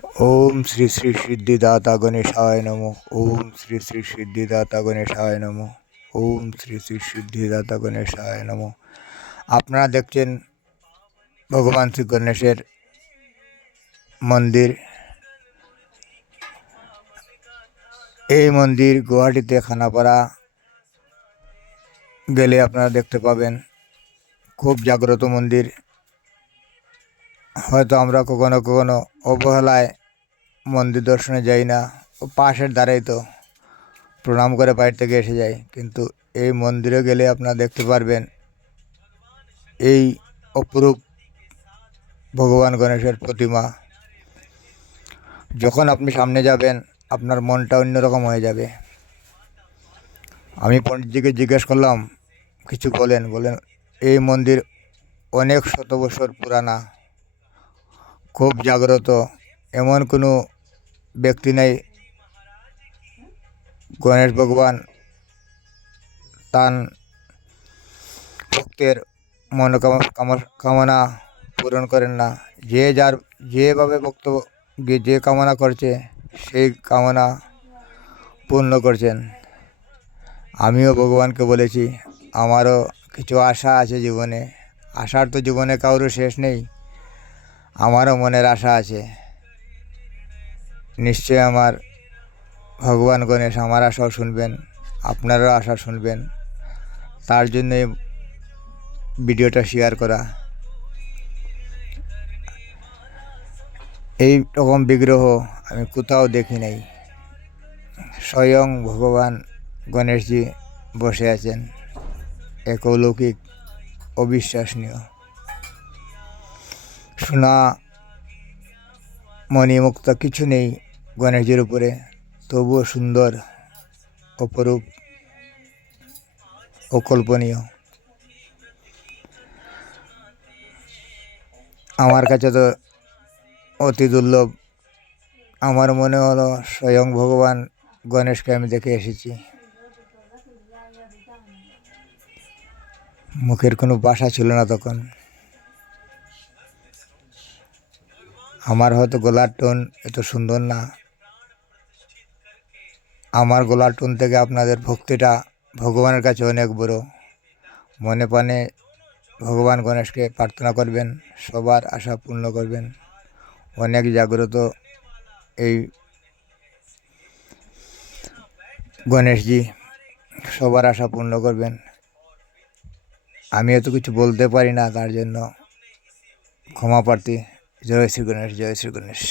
ওম শ্রী শ্রী সিদ্ধিদাতা গণেশায় নম। ওম শ্রী শ্রী সিদ্ধিদাতা গণেশায় নম। ওম শ্রী শ্রী সিদ্ধিদাতা গণেশায় নম। আপনারা দেখছেন ভগবান শ্রী গণেশের মন্দির। এই মন্দির গুয়াহাটিতে খানাপাড়া গেলে আপনারা দেখতে পাবেন। খুব জাগ্রত মন্দির। হয়তো আমরা কখনো কখনো অবহেলায় মন্দির দর্শনে যাই না, ও পাশের দ্বারাই তো প্রণাম করে বাইরে থেকে এসে যাই। কিন্তু এই মন্দিরে গেলে আপনারা দেখতে পারবেন এই অপরূপ ভগবান গণেশের প্রতিমা। যখন আপনি সামনে যাবেন, আপনার মনটা অন্যরকম হয়ে যাবে। আমি পণ্ডিতজিকে জিজ্ঞেস করলাম, কিছু বলেন বলেন, এই মন্দির অনেক শত বছর পুরানা। খুব জাগ্রত, এমন কোনো ব্যক্তি নেই। গণেশ ভগবান তার ভক্তের মনোকামনা কামনা পূরণ করেন না। যে যার যেভাবে ভক্ত যে কামনা করছে, সেই কামনা পূর্ণ করছেন। আমিও ভগবানকে বলেছি, আমারও কিছু আশা আছে জীবনে। আশার তো জীবনে কারোর শেষ নেই। আমারও মনের আশা আছে। নিশ্চয় আমার ভগবান গণেশ আমার আশাও শুনবেন, আপনারও আশা শুনবেন। তার জন্য ভিডিওটা শেয়ার করা। এই রকম বিগ্রহ আমি কোথাও দেখি নাই। স্বয়ং ভগবান গণেশজি বসে আছেন। এক অলৌকিক অবিশ্বাসনীয়। সোনা, মণিমুক্ত কিছু নেই গণেশের উপরে। তবুও সুন্দর, অপরূপ অকল্পনীয় আমার কাছে তো অতি দুর্লভ। আমার মনে হলো স্বয়ং ভগবান গণেশকে আমি দেখে এসেছি। মুখের কোনো বাসা ছিল না তখন। আমার হয়তো গলার টোন এত সুন্দর না। আমার গলার টোন থেকে আপনাদের ভক্তিটা ভগবানের কাছে অনেক বড়। মনে প্রাণে ভগবান গণেশকে প্রার্থনা করবেন, সবার আশা পূর্ণ করবেন। অনেক জাগ্রত এই গণেশজি, সবার আশা পূর্ণ করবেন। আমি এত কিছু বলতে পারি না তার জন্য ক্ষমা প্রার্থী। জয় শ্রী গণেশ জয় শ্রী গণেশ